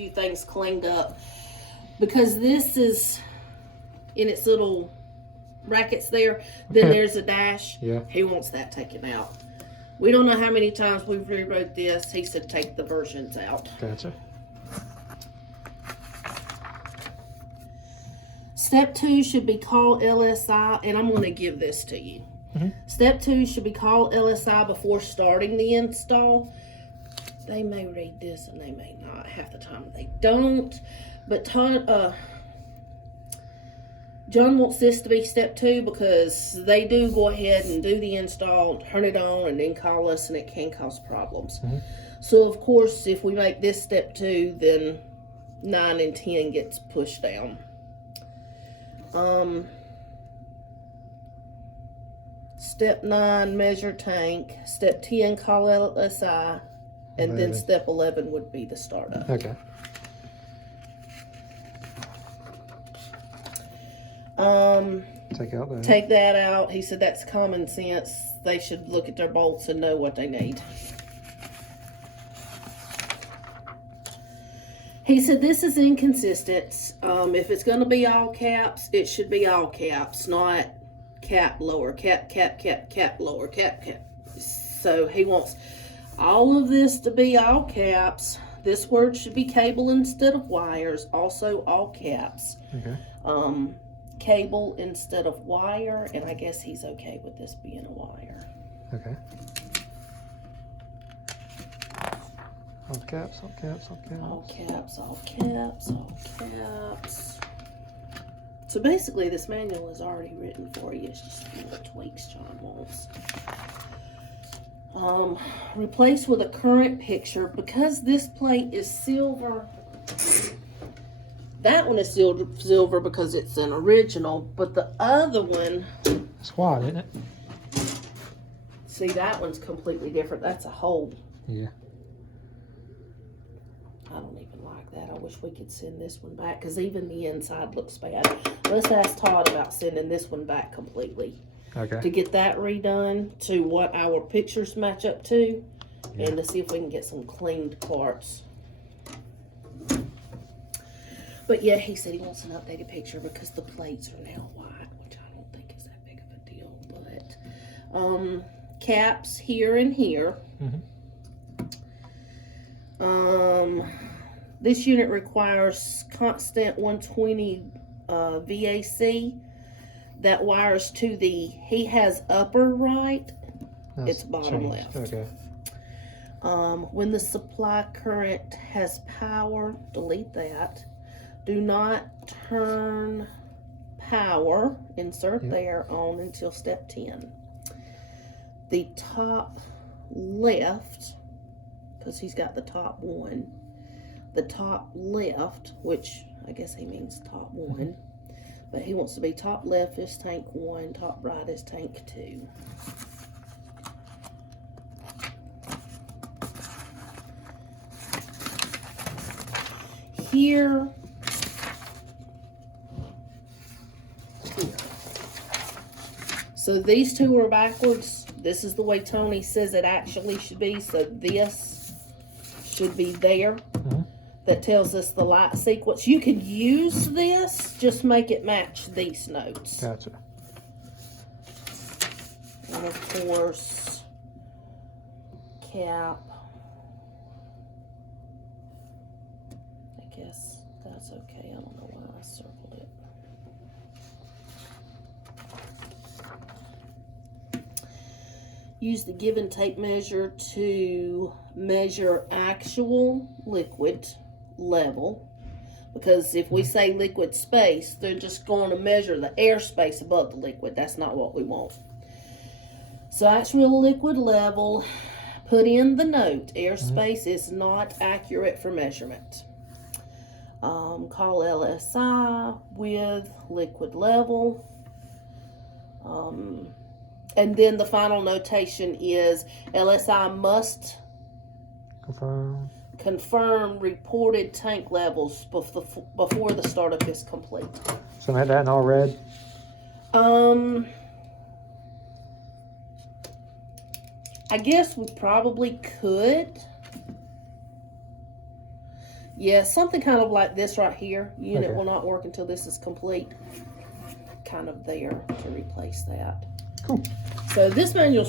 few things cleaned up. Because this is in its little brackets there, then there's a dash. Yeah. He wants that taken out. We don't know how many times we've rewrote this. He said take the versions out. Gotcha. Step 2 should be call LSI, and I'm going to give this to you. Step 2 should be call LSI before starting the install. They may read this and they may not. Half the time they don't. But John wants this to be step 2 because they do go ahead and do the install, turn it on, and then call us, and it can cause problems. So, of course, if we make this step 2, then 9 and 10 gets pushed down. Step 9, measure tank. Step 10, call LSI. And then step 11 would be the startup. Okay. Take that out. He said that's common sense. They should look at their bolts and know what they need. He said this is inconsistent. If it's going to be all caps, it should be all caps, not cap, lower, cap, lower, cap. So he wants all of this to be all caps. This word should be cable instead of wires. Also all caps. Okay. Cable instead of wire, and I guess he's okay with this being a wire. Okay. All caps, all caps, all caps. All caps, all caps, all caps. So basically this manual is already written for you. It's just a few little tweaks John wants. Replace with a current picture. Because this plate is silver, that one is silver because it's an original, but the other one, It's white, isn't it? see, that one's completely different. That's a hole. Yeah. I don't even like that. I wish we could send this one back because even the inside looks bad. Let's ask Todd about sending this one back completely. Okay. To get that redone to what our pictures match up to, and to see if we can get some cleaned parts. But yeah, he said he wants an updated picture because the plates are now white, which I don't think is that big of a deal. But caps here and here. This unit requires constant 120 VAC. That wires to he has upper right, it's bottom left. Okay. When the supply current has power, delete that. Do not turn power, insert there, on until step 10. The top left, because he's got the top one, the top left, which I guess he means top one, but he wants to be top left is tank 1, top right is tank 2. Here, so these two are backwards. This is the way Tony says it actually should be. So this should be there. That tells us the light sequence. You could use this, just make it match these notes. Gotcha. And of course, cap. I guess that's okay. I don't know why I circled it. Use the give and take measure to measure actual liquid level, because if we say liquid space, they're just going to measure the air space above the liquid. That's not what we want. So actual liquid level, put in the note, airspace is not accurate for measurement. Call LSI with liquid level. And then the final notation is LSI must confirm reported tank levels before the startup is complete. So I had that in all red? I guess we probably could. Yeah, something kind of like this right here. Unit Okay. will not work until this is complete. Kind of there to replace that. Cool. So this manual's